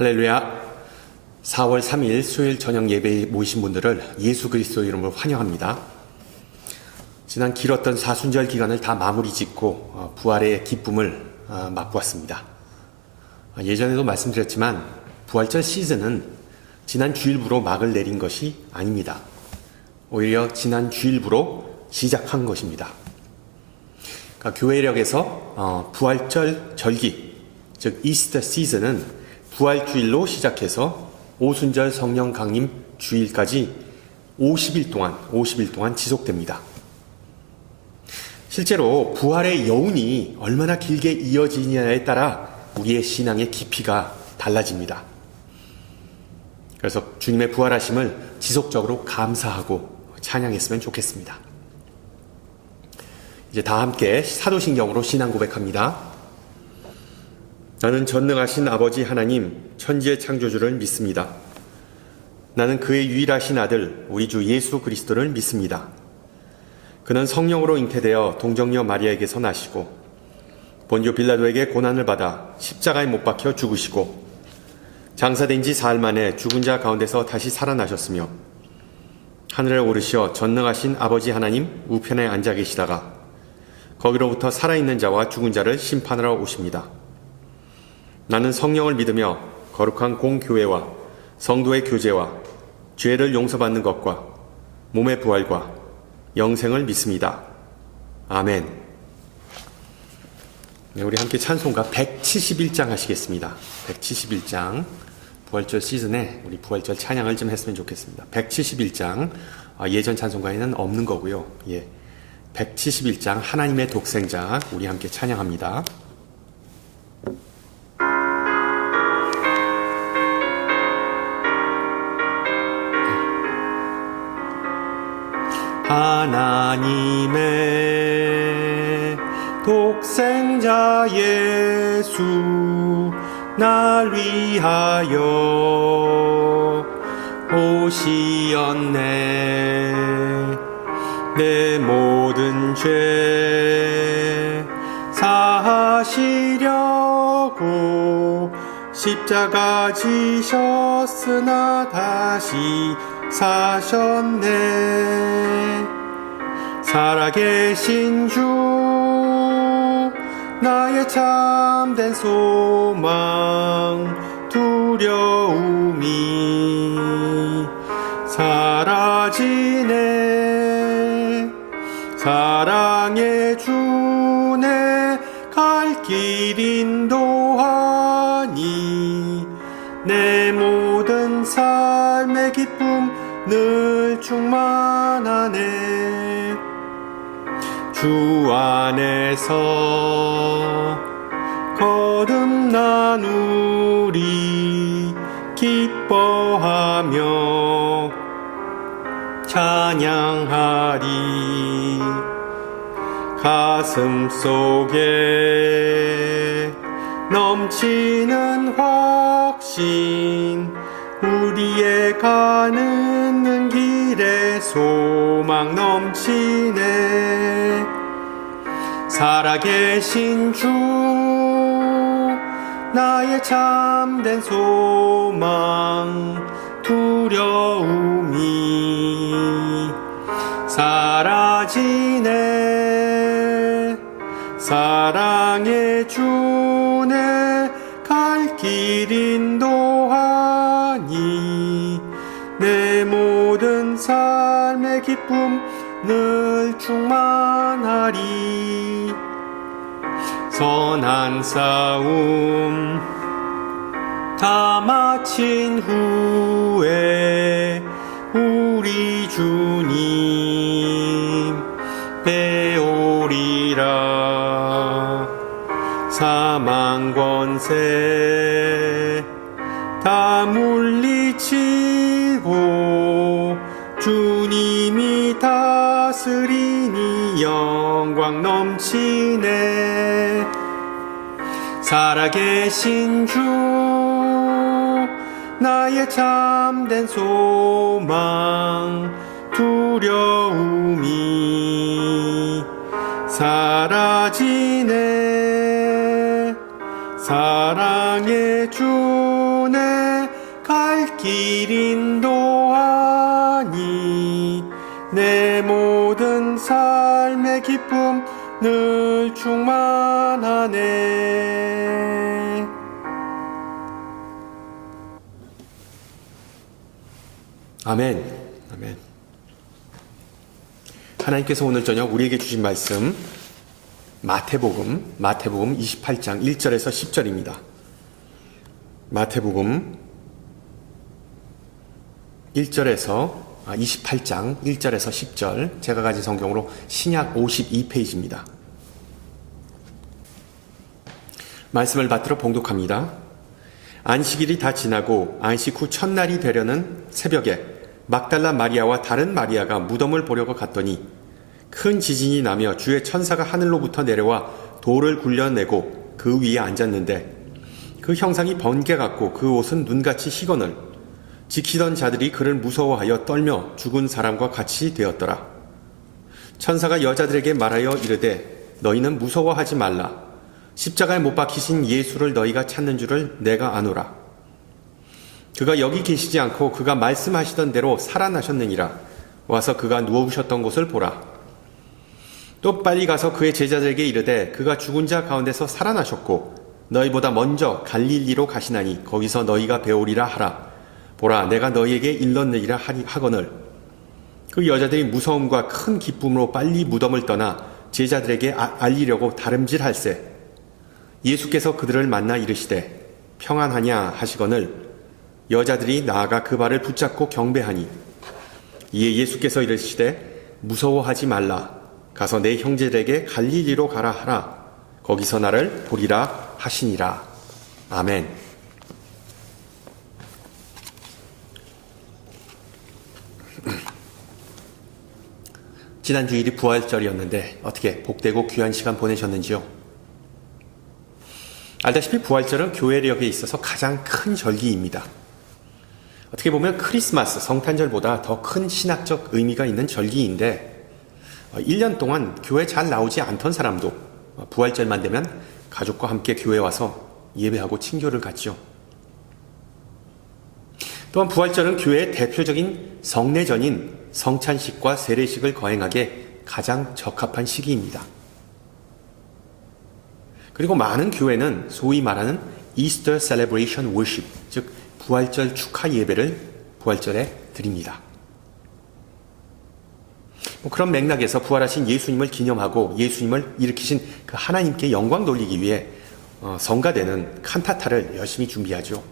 할렐루야. 4월 3일 수요일 저녁 예배에 모이신 분들을 예수 그리스도 이름으로 환영합니다. 지난 길었던 사순절 기간을 다 마무리 짓고 부활의 기쁨을 맛보았습니다. 예전에도 말씀드렸지만 부활절 시즌은 지난 주일부로 막을 내린 것이 아닙니다. 오히려 지난 주일부로 시작한 것입니다. 그러니까 교회력에서 부활절 절기, 즉 이스터 시즌은 부활주일로 시작해서 오순절 성령 강림 주일까지 50일 동안 지속됩니다. 실제로 부활의 여운이 얼마나 길게 이어지느냐에 따라 우리의 신앙의 깊이가 달라집니다. 그래서 주님의 부활하심을 지속적으로 감사하고 찬양했으면 좋겠습니다. 이제 다 함께 사도신경으로 신앙 고백합니다. 나는 전능하신 아버지 하나님 천지의 창조주를 믿습니다. 나는 그의 유일하신 아들 우리 주 예수 그리스도를 믿습니다. 그는 성령으로 잉태되어 동정녀 마리아에게서 나시고 본교 빌라도에게 고난을 받아 십자가에 못 박혀 죽으시고 장사된 지 사흘 만에 죽은 자 가운데서 다시 살아나셨으며 하늘에 오르시어 전능하신 아버지 하나님 우편에 앉아 계시다가 거기로부터 살아있는 자와 죽은 자를 심판하러 오십니다. 나는 성령을 믿으며 거룩한 공교회와 성도의 교제와 죄를 용서받는 것과 몸의 부활과 영생을 믿습니다. 아멘. 네, 우리 함께 찬송가 171장 하시겠습니다. 171장 부활절 시즌에 우리 부활절 찬양을 좀 했으면 좋겠습니다. 171장 예전 찬송가에는 없는 거고요. 171장 하나님의 독생자 우리 함께 찬양합니다. 하나님의 독생자 예수 날 위하여 오시었네. 내 모든 죄 사하시려고 십자가 지셨으나 다시 사셨네. 살아계신 주 나의 참된 소망 두려움이 사라지네. 사랑의 주내 갈 길 인도하니 내 모든 삶의 기쁨 늘 충만하네. 주 안에서 거듭난 우리 기뻐하며 찬양하리. 가슴 속에 넘치는 확신 우리의 가는 길에 소망 넘치네. 살아계신 주 나의 참된 소망 두려움이 사라지네. 사랑의 주내 갈 길 인도하니 내 모든 삶의 기쁨 늘 충만하리. 선한 싸움 다 마친 후에 우리 주님 배우리라. 사망 권세 다 물리치고 주님이 다스리니 영광 넘치네. 살아계신 주 나의 참된 소망 두려움이 사라지네. 사랑의 주 내 갈 길 인도하니 내 모든 삶의 기쁨 늘 충만하네. 아멘. 아멘. 하나님께서 오늘 저녁 우리에게 주신 말씀 마태복음 28장 1절에서 10절입니다. 마태복음 28장 1절에서 10절, 제가 가진 성경으로 신약 52페이지입니다. 말씀을 받들어 봉독합니다. 안식일이 다 지나고 안식 후 첫날이 되려는 새벽에 막달라 마리아와 다른 마리아가 무덤을 보려고 갔더니 큰 지진이 나며 주의 천사가 하늘로부터 내려와 돌을 굴려내고 그 위에 앉았는데 그 형상이 번개 같고 그 옷은 눈같이 희거늘 지키던 자들이 그를 무서워하여 떨며 죽은 사람과 같이 되었더라. 천사가 여자들에게 말하여 이르되 너희는 무서워하지 말라. 십자가에 못 박히신 예수를 너희가 찾는 줄을 내가 아노라. 그가 여기 계시지 않고 그가 말씀하시던 대로 살아나셨느니라. 와서 그가 누우셨던 곳을 보라. 또 빨리 가서 그의 제자들에게 이르되 그가 죽은 자 가운데서 살아나셨고 너희보다 먼저 갈릴리로 가시나니 거기서 너희가 배우리라 하라. 보라, 내가 너희에게 일렀느니라 하거늘. 그 여자들이 무서움과 큰 기쁨으로 빨리 무덤을 떠나 제자들에게 알리려고 다름질할세. 예수께서 그들을 만나 이르시되 평안하냐 하시거늘 여자들이 나아가 그 발을 붙잡고 경배하니 이에 예수께서 이르시되 무서워하지 말라. 가서 내 형제들에게 갈릴리로 가라 하라. 거기서 나를 보리라 하시니라. 아멘. 지난 주일이 부활절이었는데 어떻게 복되고 귀한 시간 보내셨는지요? 알다시피 부활절은 교회력에 있어서 가장 큰 절기입니다. 어떻게 보면 크리스마스, 성탄절보다 더 큰 신학적 의미가 있는 절기인데 1년 동안 교회 잘 나오지 않던 사람도 부활절만 되면 가족과 함께 교회에 와서 예배하고 친교를 갖죠. 또한 부활절은 교회의 대표적인 성례전인 성찬식과 세례식을 거행하기에 가장 적합한 시기입니다. 그리고 많은 교회는 소위 말하는 이스터 셀레브레이션 워십, 즉 부활절 축하 예배를 부활절에 드립니다. 그런 맥락에서 부활하신 예수님을 기념하고 예수님을 일으키신 그 하나님께 영광 돌리기 위해 성가되는 칸타타를 열심히 준비하죠.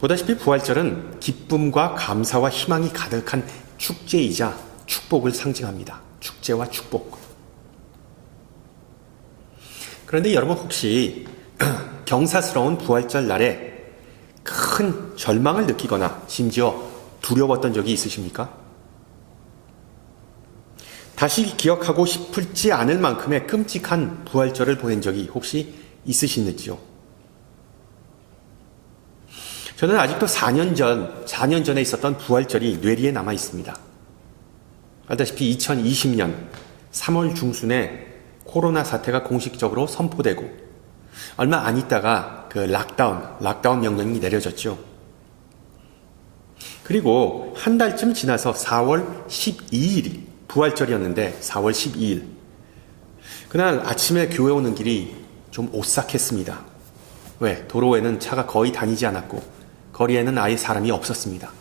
보다시피 부활절은 기쁨과 감사와 희망이 가득한 축제이자 축복을 상징합니다. 축제와 축복. 그런데 여러분 혹시 경사스러운 부활절 날에 큰 절망을 느끼거나 심지어 두려웠던 적이 있으십니까? 다시 기억하고 싶지 않을 만큼의 끔찍한 부활절을 보낸 적이 혹시 있으시는지요? 저는 아직도 4년 전에 있었던 부활절이 뇌리에 남아 있습니다. 알다시피 2020년 3월 중순에 코로나 사태가 공식적으로 선포되고 얼마 안 있다가 그 락다운 명령이 내려졌죠. 그리고 한 달쯤 지나서 4월 12일이 부활절이었는데 4월 12일 그날 아침에 교회 오는 길이 좀 오싹했습니다. 왜? 도로에는 차가 거의 다니지 않았고 거리에는 아예 사람이 없었습니다.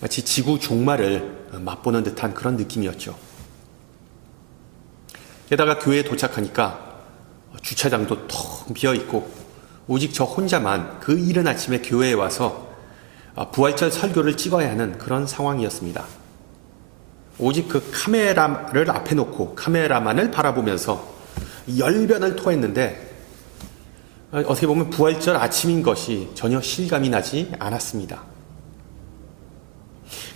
마치 지구 종말을 맛보는 듯한 그런 느낌이었죠. 게다가 교회에 도착하니까 주차장도 텅 비어있고 오직 저 혼자만 그 이른 아침에 교회에 와서 부활절 설교를 찍어야 하는 그런 상황이었습니다. 오직 그 카메라를 앞에 놓고 카메라만을 바라보면서 열변을 토했는데 어떻게 보면 부활절 아침인 것이 전혀 실감이 나지 않았습니다.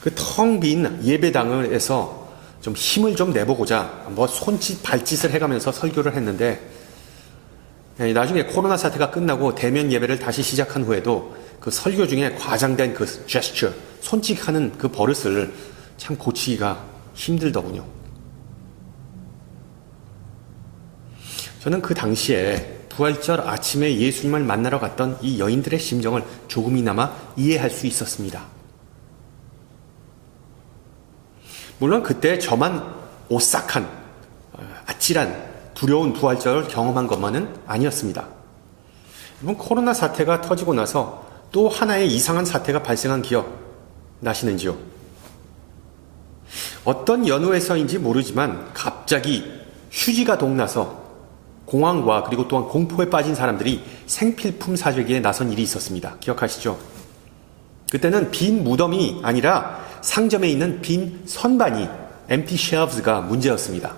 그 텅 빈 예배당에서 좀 힘을 좀 내보고자 손짓 발짓을 해가면서 설교를 했는데 나중에 코로나 사태가 끝나고 대면 예배를 다시 시작한 후에도 그 설교 중에 과장된 그 제스처, 손짓하는 그 버릇을 참 고치기가 힘들더군요. 저는 그 당시에 부활절 아침에 예수님을 만나러 갔던 이 여인들의 심정을 조금이나마 이해할 수 있었습니다. 물론 그때 저만 오싹한, 아찔한, 두려운 부활절을 경험한 것만은 아니었습니다. 이번 코로나 사태가 터지고 나서 또 하나의 이상한 사태가 발생한 기억 나시는지요? 어떤 연후에서인지 모르지만 갑자기 휴지가 동나서 공황과 그리고 또한 공포에 빠진 사람들이 생필품 사재기에 나선 일이 있었습니다. 기억하시죠? 그때는 빈 무덤이 아니라 상점에 있는 빈 선반이 empty shelves가 문제였습니다.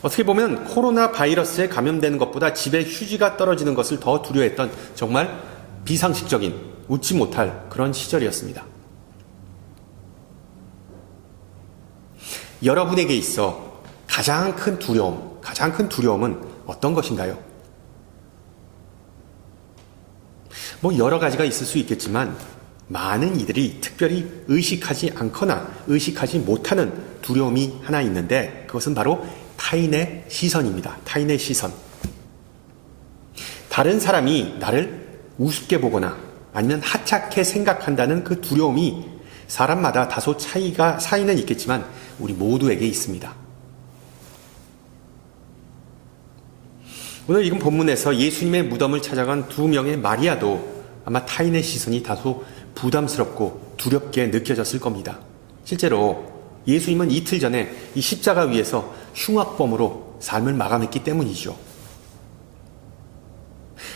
어떻게 보면 코로나 바이러스에 감염되는 것보다 집에 휴지가 떨어지는 것을 더 두려워했던 정말 비상식적인, 웃지 못할 그런 시절이었습니다. 여러분에게 있어 가장 큰 두려움은 어떤 것인가요? 여러 가지가 있을 수 있겠지만 많은 이들이 특별히 의식하지 않거나 의식하지 못하는 두려움이 하나 있는데 그것은 바로 타인의 시선입니다. 타인의 시선. 다른 사람이 나를 우습게 보거나 아니면 하찮게 생각한다는 그 두려움이 사람마다 다소 차이는 있겠지만 우리 모두에게 있습니다. 오늘 읽은 본문에서 예수님의 무덤을 찾아간 두 명의 마리아도 아마 타인의 시선이 다소 부담스럽고 두렵게 느껴졌을 겁니다. 실제로 예수님은 이틀 전에 이 십자가 위에서 흉악범으로 삶을 마감했기 때문이죠.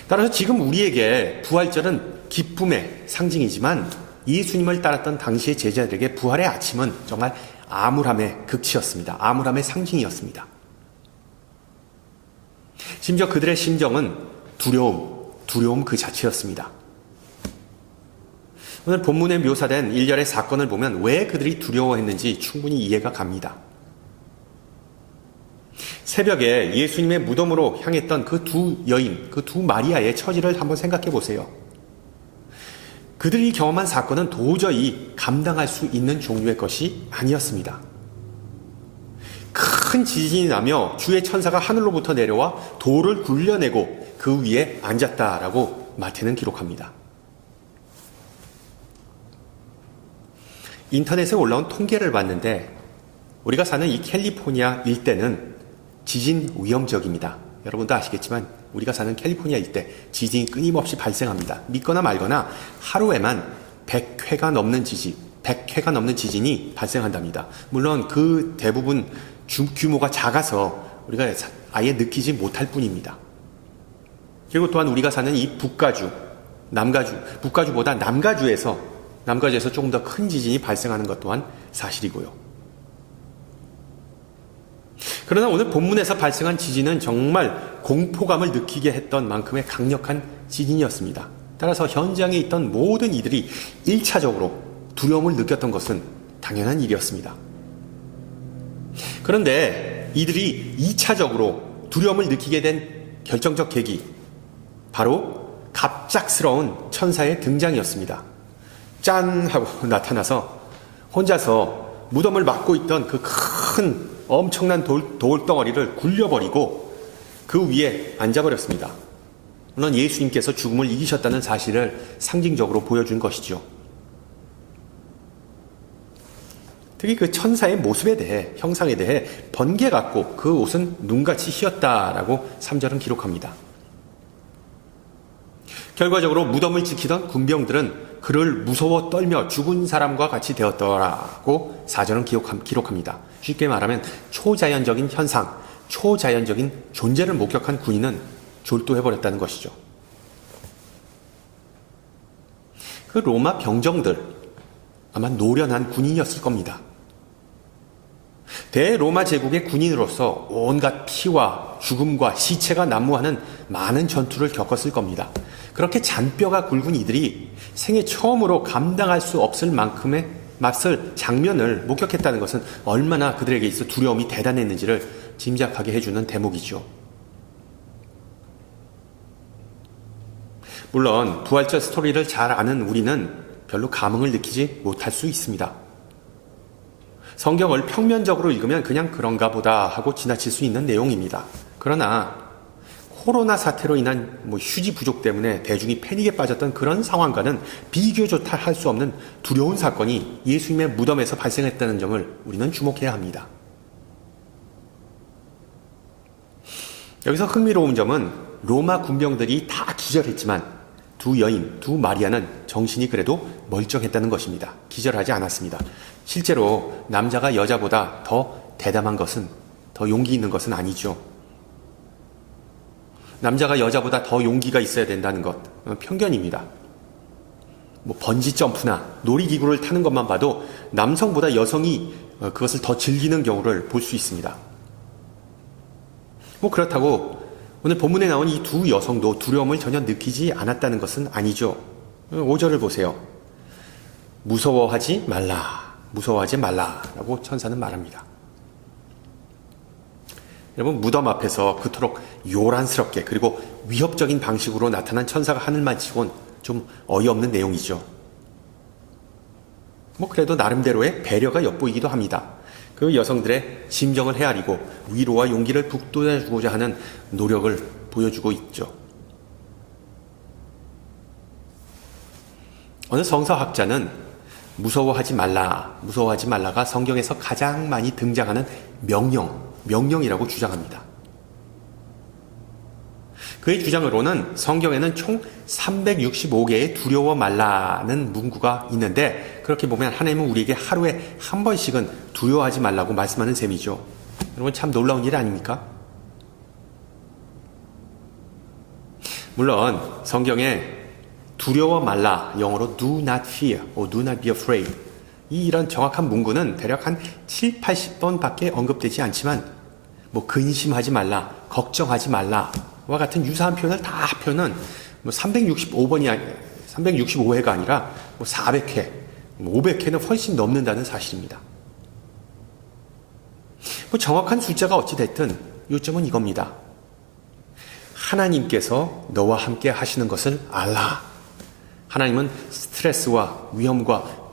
따라서 지금 우리에게 부활절은 기쁨의 상징이지만 예수님을 따랐던 당시의 제자들에게 부활의 아침은 정말 암울함의 극치였습니다. 암울함의 상징이었습니다. 심지어 그들의 심정은 두려움 그 자체였습니다. 오늘 본문에 묘사된 일련의 사건을 보면 왜 그들이 두려워했는지 충분히 이해가 갑니다. 새벽에 예수님의 무덤으로 향했던 그 두 여인, 그 두 마리아의 처지를 한번 생각해 보세요. 그들이 경험한 사건은 도저히 감당할 수 있는 종류의 것이 아니었습니다. 큰 지진이 나며 주의 천사가 하늘로부터 내려와 돌을 굴려내고 그 위에 앉았다라고 마태는 기록합니다. 인터넷에 올라온 통계를 봤는데 우리가 사는 이 캘리포니아 일대는 지진 위험지역입니다. 여러분도 아시겠지만 우리가 사는 캘리포니아 일대 지진이 끊임없이 발생합니다. 믿거나 말거나 하루에만 100회가 넘는 지진이 발생한답니다. 물론 그 대부분 규모가 작아서 우리가 아예 느끼지 못할 뿐입니다. 그리고 또한 우리가 사는 이 북가주보다 남가주에서 조금 더 큰 지진이 발생하는 것 또한 사실이고요. 그러나 오늘 본문에서 발생한 지진은 정말 공포감을 느끼게 했던 만큼의 강력한 지진이었습니다. 따라서 현장에 있던 모든 이들이 1차적으로 두려움을 느꼈던 것은 당연한 일이었습니다. 그런데 이들이 2차적으로 두려움을 느끼게 된 결정적 계기, 바로 갑작스러운 천사의 등장이었습니다. 짠! 하고 나타나서 혼자서 무덤을 막고 있던 그 큰 엄청난 돌덩어리를 굴려버리고 그 위에 앉아버렸습니다. 물론 예수님께서 죽음을 이기셨다는 사실을 상징적으로 보여준 것이죠. 특히 그 천사의 모습에 대해, 형상에 대해 번개 같고 그 옷은 눈같이 희었다라고 3절은 기록합니다. 결과적으로 무덤을 지키던 군병들은 그를 무서워 떨며 죽은 사람과 같이 되었더라고 4절은 기록합니다. 쉽게 말하면 초자연적인 현상, 초자연적인 존재를 목격한 군인은 졸도해버렸다는 것이죠. 그 로마 병정들, 아마 노련한 군인이었을 겁니다. 대로마 제국의 군인으로서 온갖 피와 죽음과 시체가 난무하는 많은 전투를 겪었을 겁니다. 그렇게 잔뼈가 굵은 이들이 생애 처음으로 감당할 수 없을 만큼의 맞설 장면을 목격했다는 것은 얼마나 그들에게 있어 두려움이 대단했는지를 짐작하게 해주는 대목이죠. 물론 부활절 스토리를 잘 아는 우리는 별로 감흥을 느끼지 못할 수 있습니다. 성경을 평면적으로 읽으면 그냥 그런가 보다 하고 지나칠 수 있는 내용입니다. 그러나 코로나 사태로 인한 휴지 부족 때문에 대중이 패닉에 빠졌던 그런 상황과는 비교조차 할 수 없는 두려운 사건이 예수님의 무덤에서 발생했다는 점을 우리는 주목해야 합니다. 여기서 흥미로운 점은 로마 군병들이 다 기절했지만 두 여인, 두 마리아는 정신이 그래도 멀쩡했다는 것입니다. 기절하지 않았습니다. 실제로 남자가 여자보다 더 대담한 것은, 더 용기 있는 것은 아니죠. 남자가 여자보다 더 용기가 있어야 된다는 것, 편견입니다. 번지 점프나 놀이기구를 타는 것만 봐도 남성보다 여성이 그것을 더 즐기는 경우를 볼 수 있습니다. 그렇다고 오늘 본문에 나온 이 두 여성도 두려움을 전혀 느끼지 않았다는 것은 아니죠. 5절을 보세요. 무서워하지 말라, 무서워하지 말라라고 천사는 말합니다. 여러분, 무덤 앞에서 그토록 요란스럽게 그리고 위협적인 방식으로 나타난 천사가 하늘만 치곤 좀 어이없는 내용이죠. 그래도 나름대로의 배려가 엿보이기도 합니다. 그 여성들의 심정을 헤아리고 위로와 용기를 북돋아주고자 하는 노력을 보여주고 있죠. 어느 성서학자는 무서워하지 말라가 성경에서 가장 많이 등장하는 명령이라고 주장합니다. 그의 주장으로는 성경에는 총 365개의 두려워 말라는 문구가 있는데, 그렇게 보면 하나님은 우리에게 하루에 한 번씩은 두려워하지 말라고 말씀하는 셈이죠. 여러분, 참 놀라운 일 아닙니까? 물론 성경에 두려워 말라, 영어로 do not fear or do not be afraid, 이런 정확한 문구는 대략 한 7, 80번밖에 언급되지 않지만 근심하지 말라, 걱정하지 말라 와 같은 유사한 표현을 다 합하면 365회가 아니라 400회, 500회는 훨씬 넘는다는 사실입니다. 정확한 숫자가 어찌 됐든 요점은 이겁니다. 하나님께서 너와 함께 하시는 것을 알라. 하나님은 스트레스와 위험과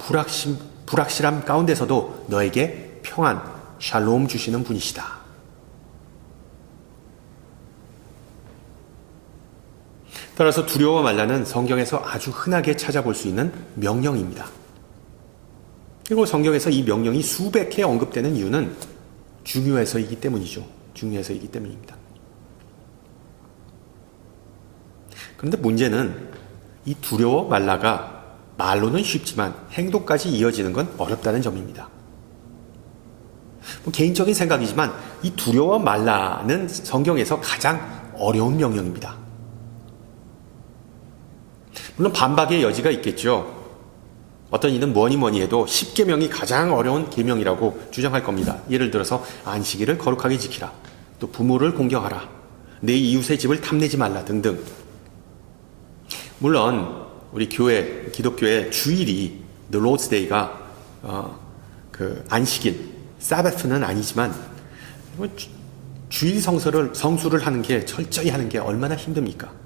불확실함 가운데서도 너에게 평안, 샬롬 주시는 분이시다. 따라서 두려워 말라는 성경에서 아주 흔하게 찾아볼 수 있는 명령입니다. 그리고 성경에서 이 명령이 수백 회 언급되는 이유는 중요해서이기 때문이죠. 중요해서이기 때문입니다. 그런데 문제는 이 두려워 말라가 말로는 쉽지만 행동까지 이어지는 건 어렵다는 점입니다. 개인적인 생각이지만 이 두려워 말라는 성경에서 가장 어려운 명령입니다. 물론 반박의 여지가 있겠죠. 어떤 이는 뭐니 해도 10계명이 가장 어려운 계명이라고 주장할 겁니다. 예를 들어서 안식일을 거룩하게 지키라, 또 부모를 공경하라, 내 이웃의 집을 탐내지 말라 등등. 물론 우리 기독교의 주일이 The Lord's Day가 안식일, 사바스는 아니지만 주일 성수를 하는 게, 철저히 하는 게 얼마나 힘듭니까?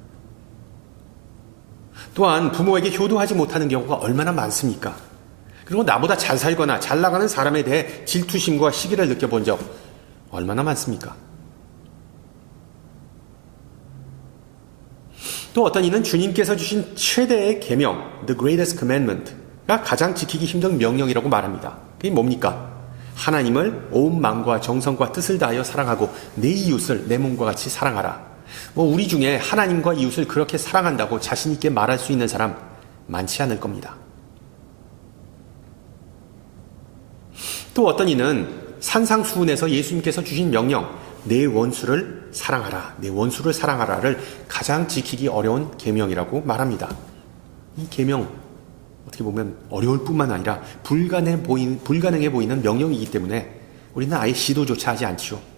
또한 부모에게 효도하지 못하는 경우가 얼마나 많습니까? 그리고 나보다 잘 살거나 잘 나가는 사람에 대해 질투심과 시기를 느껴본 적 얼마나 많습니까? 또 어떤 이는 주님께서 주신 최대의 계명, The Greatest Commandment가 가장 지키기 힘든 명령이라고 말합니다. 그게 뭡니까? 하나님을 온 마음과 정성과 뜻을 다하여 사랑하고 내 이웃을 내 몸과 같이 사랑하라. 우리 중에 하나님과 이웃을 그렇게 사랑한다고 자신 있게 말할 수 있는 사람 많지 않을 겁니다. 또 어떤 이는 산상수훈에서 예수님께서 주신 명령, 내 원수를 사랑하라, 내 원수를 사랑하라를 가장 지키기 어려운 계명이라고 말합니다. 이 계명 어떻게 보면 어려울 뿐만 아니라 불가능해 보이는 명령이기 때문에 우리는 아예 시도조차 하지 않죠.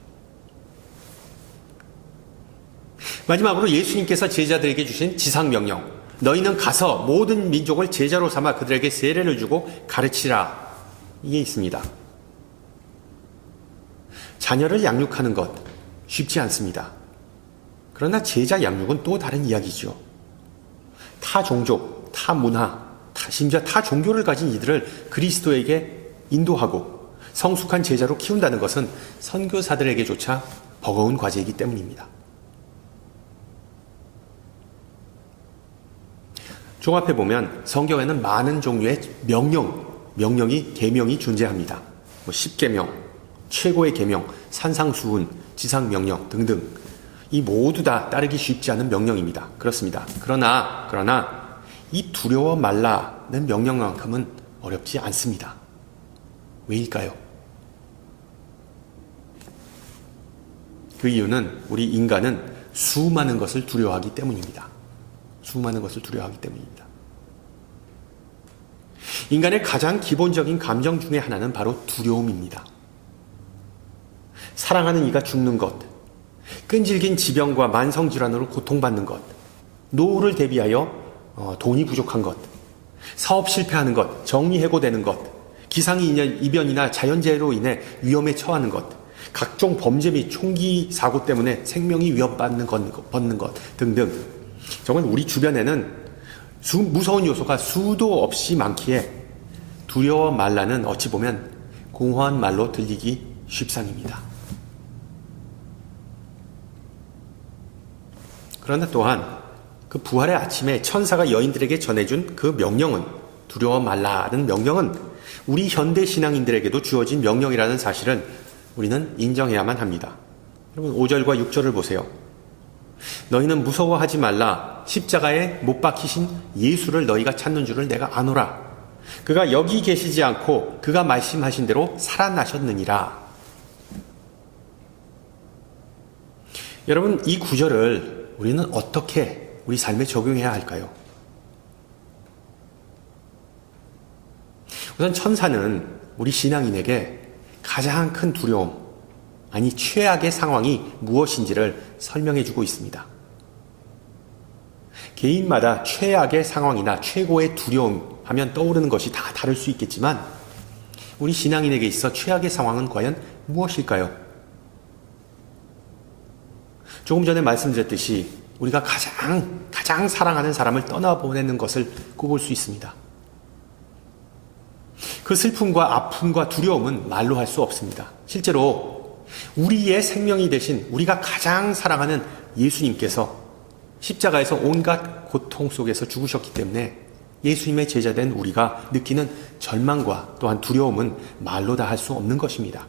마지막으로 예수님께서 제자들에게 주신 지상명령, 너희는 가서 모든 민족을 제자로 삼아 그들에게 세례를 주고 가르치라, 이게 있습니다. 자녀를 양육하는 것 쉽지 않습니다. 그러나 제자 양육은 또 다른 이야기죠. 타 종족, 타 문화, 심지어 타 종교를 가진 이들을 그리스도에게 인도하고 성숙한 제자로 키운다는 것은 선교사들에게조차 버거운 과제이기 때문입니다. 종합해 보면 성경에는 많은 종류의 계명이 존재합니다. 뭐 10계명, 최고의 계명, 산상수훈, 지상명령 등등. 이 모두 다 따르기 쉽지 않은 명령입니다. 그렇습니다. 그러나 이 두려워 말라는 명령만큼은 어렵지 않습니다. 왜일까요? 그 이유는 우리 인간은 수많은 것을 두려워하기 때문입니다. 수많은 것을 두려워하기 때문입니다. 인간의 가장 기본적인 감정 중에 하나는 바로 두려움입니다. 사랑하는 이가 죽는 것, 끈질긴 지병과 만성질환으로 고통받는 것, 노후를 대비하여 돈이 부족한 것, 사업 실패하는 것, 정리해고되는 것, 기상이변이나 자연재해로 인해 위험에 처하는 것, 각종 범죄 및 총기 사고 때문에 생명이 위협받는 것 등등. 정말 우리 주변에는 무서운 요소가 수도 없이 많기에 두려워 말라는 어찌 보면 공허한 말로 들리기 쉽상입니다. 그러나 또한 그 부활의 아침에 천사가 여인들에게 전해준 그 명령은, 두려워 말라는 명령은 우리 현대 신앙인들에게도 주어진 명령이라는 사실은 우리는 인정해야만 합니다. 여러분 5절과 6절을 보세요. 너희는 무서워하지 말라. 십자가에 못 박히신 예수를 너희가 찾는 줄을 내가 아노라. 그가 여기 계시지 않고 그가 말씀하신 대로 살아나셨느니라. 여러분 이 구절을 우리는 어떻게 우리 삶에 적용해야 할까요? 우선 천사는 우리 신앙인에게 가장 큰 두려움, 아니 최악의 상황이 무엇인지를 설명해주고 있습니다. 개인마다 최악의 상황이나 최고의 두려움 하면 떠오르는 것이 다 다를 수 있겠지만 우리 신앙인에게 있어 최악의 상황은 과연 무엇일까요? 조금 전에 말씀드렸듯이 우리가 가장 사랑하는 사람을 떠나보내는 것을 꼽을 수 있습니다. 그 슬픔과 아픔과 두려움은 말로 할 수 없습니다. 실제로 우리의 생명이 되신 우리가 가장 사랑하는 예수님께서 십자가에서 온갖 고통 속에서 죽으셨기 때문에 예수님의 제자된 우리가 느끼는 절망과 또한 두려움은 말로 다 할 수 없는 것입니다.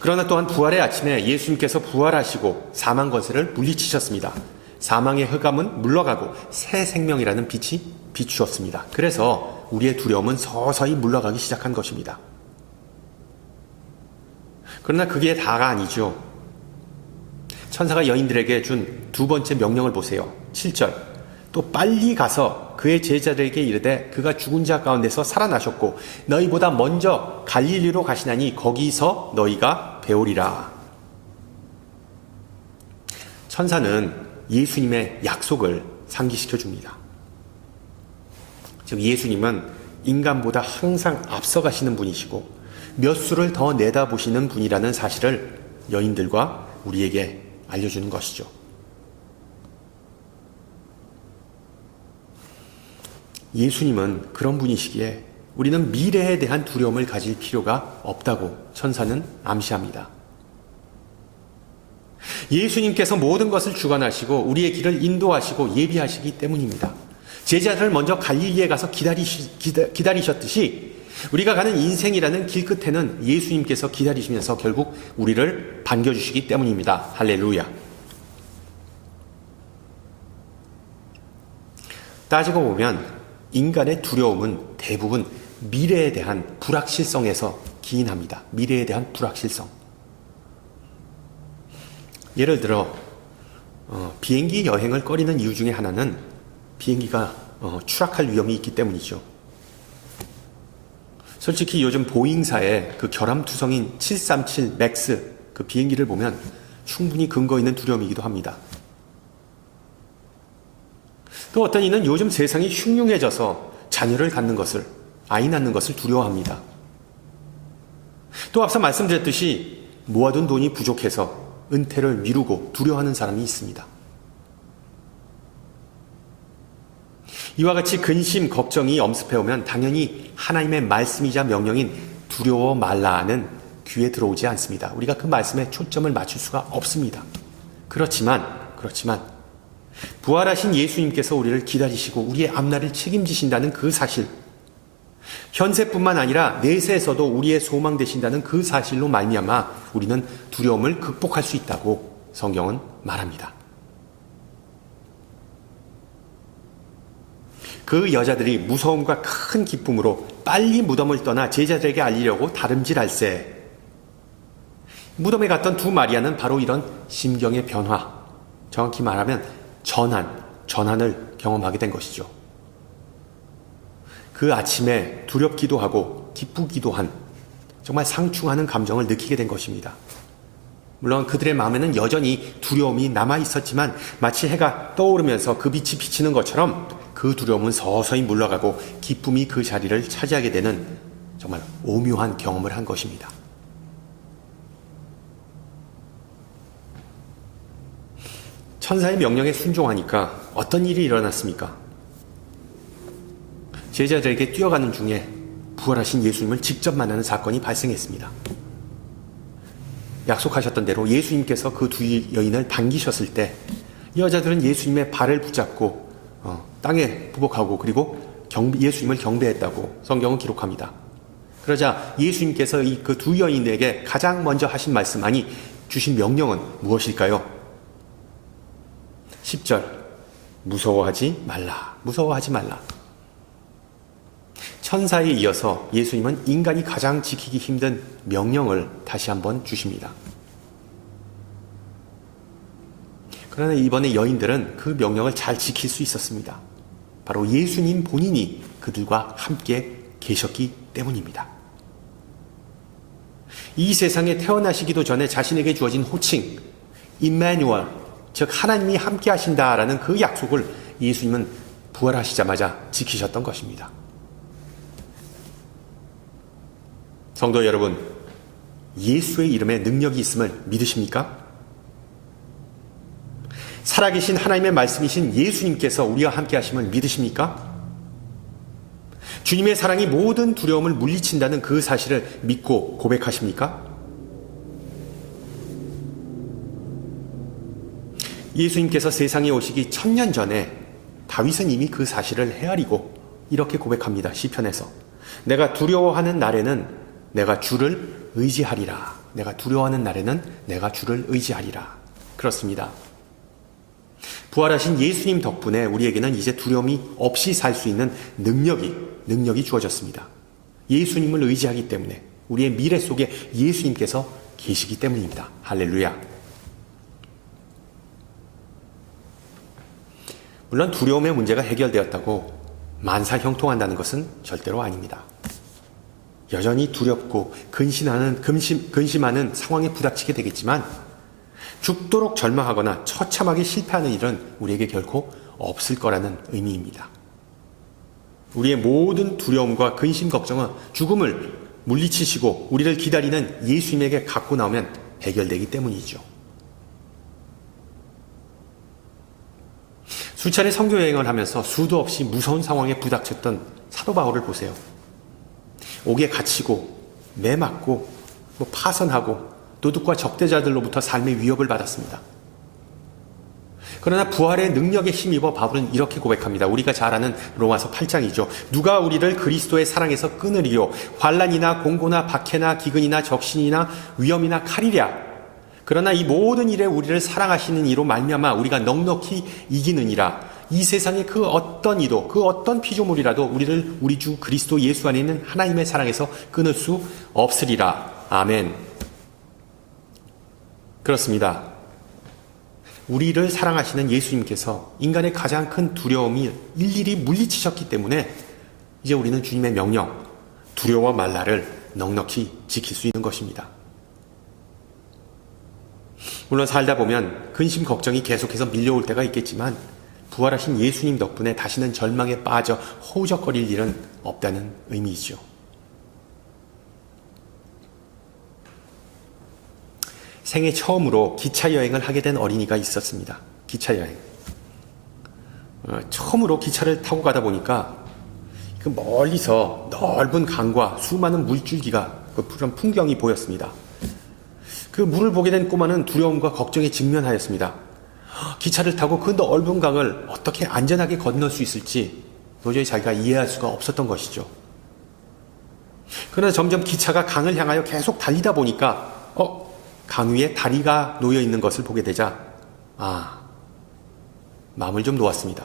그러나 또한 부활의 아침에 예수님께서 부활하시고 사망 권세를 물리치셨습니다. 사망의 흑암은 물러가고 새 생명이라는 빛이 비추었습니다. 그래서 우리의 두려움은 서서히 물러가기 시작한 것입니다. 그러나 그게 다가 아니죠. 천사가 여인들에게 준 두 번째 명령을 보세요. 7절. 또 빨리 가서 그의 제자들에게 이르되 그가 죽은 자 가운데서 살아나셨고 너희보다 먼저 갈릴리로 가시나니 거기서 너희가 배우리라. 천사는 예수님의 약속을 상기시켜 줍니다. 즉 예수님은 인간보다 항상 앞서가시는 분이시고 몇 수를 더 내다보시는 분이라는 사실을 여인들과 우리에게 알려주는 것이죠. 예수님은 그런 분이시기에 우리는 미래에 대한 두려움을 가질 필요가 없다고 천사는 암시합니다. 예수님께서 모든 것을 주관하시고 우리의 길을 인도하시고 예비하시기 때문입니다. 제자들을 먼저 갈릴리에 가서 기다리셨듯이 우리가 가는 인생이라는 길 끝에는 예수님께서 기다리시면서 결국 우리를 반겨주시기 때문입니다. 할렐루야. 따지고 보면 인간의 두려움은 대부분 미래에 대한 불확실성에서 기인합니다. 미래에 대한 불확실성. 예를 들어 비행기 여행을 꺼리는 이유 중에 하나는 비행기가 추락할 위험이 있기 때문이죠. 솔직히 요즘 보잉사의 그 결함투성인 737 맥스 그 비행기를 보면 충분히 근거 있는 두려움이기도 합니다. 또 어떤 이는 요즘 세상이 흉흉해져서 자녀를 갖는 것을, 아이 낳는 것을 두려워합니다. 또 앞서 말씀드렸듯이 모아둔 돈이 부족해서 은퇴를 미루고 두려워하는 사람이 있습니다. 이와 같이 근심, 걱정이 엄습해오면 당연히 하나님의 말씀이자 명령인 두려워 말라는 귀에 들어오지 않습니다. 우리가 그 말씀에 초점을 맞출 수가 없습니다. 그렇지만 부활하신 예수님께서 우리를 기다리시고 우리의 앞날을 책임지신다는 그 사실, 현세뿐만 아니라 내세에서도 우리의 소망 되신다는 그 사실로 말미암아 우리는 두려움을 극복할 수 있다고 성경은 말합니다. 그 여자들이 무서움과 큰 기쁨으로 빨리 무덤을 떠나 제자들에게 알리려고 다름질할세. 무덤에 갔던 두 마리아는 바로 이런 심경의 변화, 정확히 말하면 전환을 경험하게 된 것이죠. 그 아침에 두렵기도 하고 기쁘기도 한 정말 상충하는 감정을 느끼게 된 것입니다. 물론 그들의 마음에는 여전히 두려움이 남아 있었지만 마치 해가 떠오르면서 그 빛이 비치는 것처럼 그 두려움은 서서히 물러가고 기쁨이 그 자리를 차지하게 되는 정말 오묘한 경험을 한 것입니다. 천사의 명령에 순종하니까 어떤 일이 일어났습니까? 제자들에게 뛰어가는 중에 부활하신 예수님을 직접 만나는 사건이 발생했습니다. 약속하셨던 대로 예수님께서 그 두 여인을 반기셨을 때 여자들은 예수님의 발을 붙잡고 땅에 부복하고 그리고 예수님을 경배했다고 성경은 기록합니다. 그러자 예수님께서 그 두 여인에게 가장 먼저 하신 말씀, 아니 주신 명령은 무엇일까요? 10절, 무서워하지 말라. 천사에 이어서 예수님은 인간이 가장 지키기 힘든 명령을 다시 한번 주십니다. 그러나 이번에 여인들은 그 명령을 잘 지킬 수 있었습니다. 바로 예수님 본인이 그들과 함께 계셨기 때문입니다. 이 세상에 태어나시기도 전에 자신에게 주어진 호칭, 임마누엘, 즉 하나님이 함께 하신다라는 그 약속을 예수님은 부활하시자마자 지키셨던 것입니다. 성도 여러분, 예수의 이름에 능력이 있음을 믿으십니까? 살아계신 하나님의 말씀이신 예수님께서 우리와 함께 하심을 믿으십니까? 주님의 사랑이 모든 두려움을 물리친다는 그 사실을 믿고 고백하십니까? 예수님께서 세상에 오시기 1000년 전에 다윗은 이미 그 사실을 헤아리고 이렇게 고백합니다. 시편에서 내가 두려워하는 날에는 내가 주를 의지하리라. 내가 두려워하는 날에는 내가 주를 의지하리라. 그렇습니다. 부활하신 예수님 덕분에 우리에게는 이제 두려움이 없이 살 수 있는 능력이 주어졌습니다. 예수님을 의지하기 때문에, 우리의 미래 속에 예수님께서 계시기 때문입니다. 할렐루야. 물론 두려움의 문제가 해결되었다고 만사형통한다는 것은 절대로 아닙니다. 여전히 두렵고 근심하는 상황에 부닥치게 되겠지만 죽도록 절망하거나 처참하게 실패하는 일은 우리에게 결코 없을 거라는 의미입니다. 우리의 모든 두려움과 근심, 걱정은 죽음을 물리치시고 우리를 기다리는 예수님에게 갖고 나오면 해결되기 때문이죠. 수차례 선교여행을 하면서 수도 없이 무서운 상황에 부닥쳤던 사도 바울을 보세요. 옥에 갇히고 매 맞고 파선하고 도둑과 적대자들로부터 삶의 위협을 받았습니다. 그러나 부활의 능력에 힘입어 바울은 이렇게 고백합니다. 우리가 잘 아는 로마서 8장이죠. 누가 우리를 그리스도의 사랑에서 끊으리요? 환난이나 공고나 박해나 기근이나 적신이나 위험이나 칼이랴. 그러나 이 모든 일에 우리를 사랑하시는 이로 말미암아 우리가 넉넉히 이기느니라. 이 세상의 그 어떤 이도, 그 어떤 피조물이라도 우리를 우리 주 그리스도 예수 안에 있는 하나님의 사랑에서 끊을 수 없으리라. 아멘. 그렇습니다. 우리를 사랑하시는 예수님께서 인간의 가장 큰 두려움이 일일이 물리치셨기 때문에 이제 우리는 주님의 명령, 두려워 말라를 넉넉히 지킬 수 있는 것입니다. 물론 살다 보면 근심, 걱정이 계속해서 밀려올 때가 있겠지만 부활하신 예수님 덕분에 다시는 절망에 빠져 허우적거릴 일은 없다는 의미이죠. 생애 처음으로 기차 여행을 하게 된 어린이가 있었습니다. 기차 여행. 처음으로 기차를 타고 가다 보니까 그 멀리서 넓은 강과 수많은 물줄기가 그런 풍경이 보였습니다. 그 물을 보게 된 꼬마는 두려움과 걱정에 직면하였습니다. 기차를 타고 그 넓은 강을 어떻게 안전하게 건널 수 있을지 도저히 자기가 이해할 수가 없었던 것이죠. 그러나 점점 기차가 강을 향하여 계속 달리다 보니까 강 위에 다리가 놓여 있는 것을 보게 되자 마음을 좀 놓았습니다.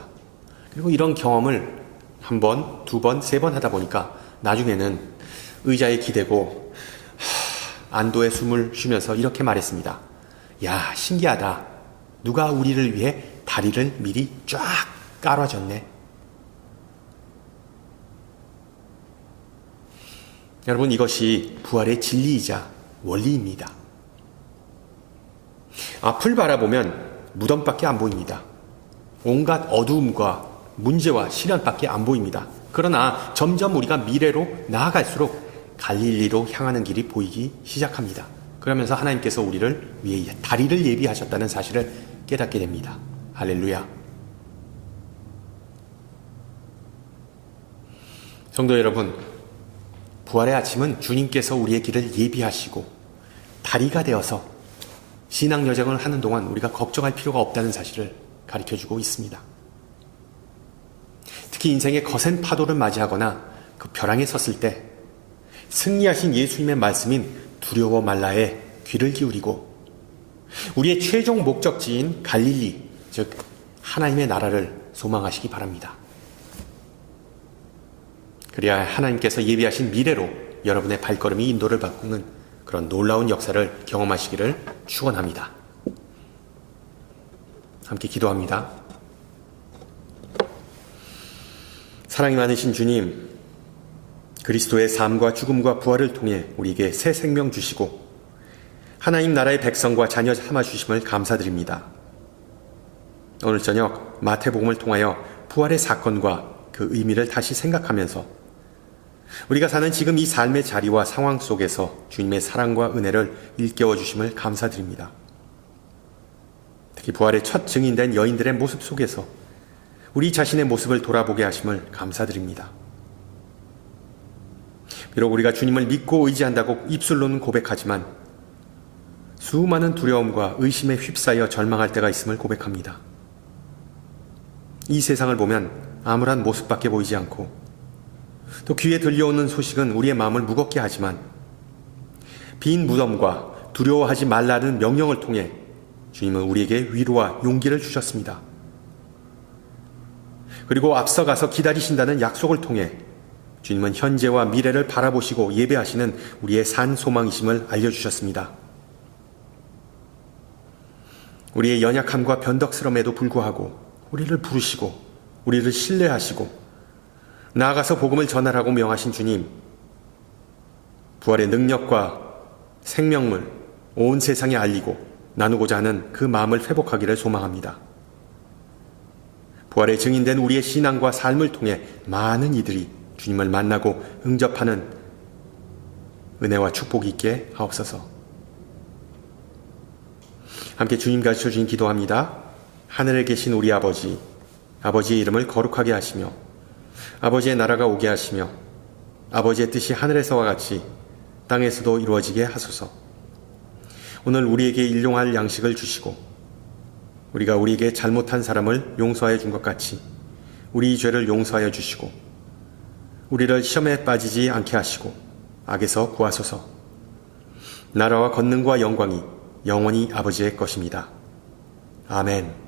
그리고 이런 경험을 한 번, 두 번, 세 번 하다 보니까 나중에는 의자에 기대고 안도의 숨을 쉬면서 이렇게 말했습니다. 야, 신기하다. 누가 우리를 위해 다리를 미리 쫙 깔아줬네. 여러분, 이것이 부활의 진리이자 원리입니다. 앞을 바라보면 무덤밖에 안 보입니다. 온갖 어두움과 문제와 시련밖에 안 보입니다. 그러나 점점 우리가 미래로 나아갈수록 갈릴리로 향하는 길이 보이기 시작합니다. 그러면서 하나님께서 우리를 위해 다리를 예비하셨다는 사실을 깨닫게 됩니다. 할렐루야. 성도 여러분, 부활의 아침은 주님께서 우리의 길을 예비하시고 다리가 되어서 신앙 여정을 하는 동안 우리가 걱정할 필요가 없다는 사실을 가르쳐주고 있습니다. 특히 인생의 거센 파도를 맞이하거나 그 벼랑에 섰을 때 승리하신 예수님의 말씀인 두려워 말라에 귀를 기울이고 우리의 최종 목적지인 갈릴리, 즉 하나님의 나라를 소망하시기 바랍니다. 그래야 하나님께서 예비하신 미래로 여러분의 발걸음이 인도를 바꾸는 그런 놀라운 역사를 경험하시기를 축원합니다. 함께 기도합니다. 사랑이 많으신 주님, 그리스도의 삶과 죽음과 부활을 통해 우리에게 새 생명 주시고 하나님 나라의 백성과 자녀 삼아주심을 감사드립니다. 오늘 저녁 마태복음을 통하여 부활의 사건과 그 의미를 다시 생각하면서 우리가 사는 지금 이 삶의 자리와 상황 속에서 주님의 사랑과 은혜를 일깨워 주심을 감사드립니다. 특히 부활의 첫 증인된 여인들의 모습 속에서 우리 자신의 모습을 돌아보게 하심을 감사드립니다. 비록 우리가 주님을 믿고 의지한다고 입술로는 고백하지만 수많은 두려움과 의심에 휩싸여 절망할 때가 있음을 고백합니다. 이 세상을 보면 암울한 모습밖에 보이지 않고 또 귀에 들려오는 소식은 우리의 마음을 무겁게 하지만 빈 무덤과 두려워하지 말라는 명령을 통해 주님은 우리에게 위로와 용기를 주셨습니다. 그리고 앞서가서 기다리신다는 약속을 통해 주님은 현재와 미래를 바라보시고 예배하시는 우리의 산 소망이심을 알려주셨습니다. 우리의 연약함과 변덕스럼에도 불구하고 우리를 부르시고 우리를 신뢰하시고 나아가서 복음을 전하라고 명하신 주님, 부활의 능력과 생명을 온 세상에 알리고 나누고자 하는 그 마음을 회복하기를 소망합니다. 부활에 증인된 우리의 신앙과 삶을 통해 많은 이들이 주님을 만나고 응접하는 은혜와 축복이 있게 하옵소서. 함께 주님 가르쳐 주신 기도합니다. 하늘에 계신 우리 아버지, 아버지의 이름을 거룩하게 하시며 아버지의 나라가 오게 하시며 아버지의 뜻이 하늘에서와 같이 땅에서도 이루어지게 하소서. 오늘 우리에게 일용할 양식을 주시고 우리가 우리에게 잘못한 사람을 용서하여 준 것 같이 우리 죄를 용서하여 주시고 우리를 시험에 빠지지 않게 하시고 악에서 구하소서. 나라와 권능과 영광이 영원히 아버지의 것입니다. 아멘.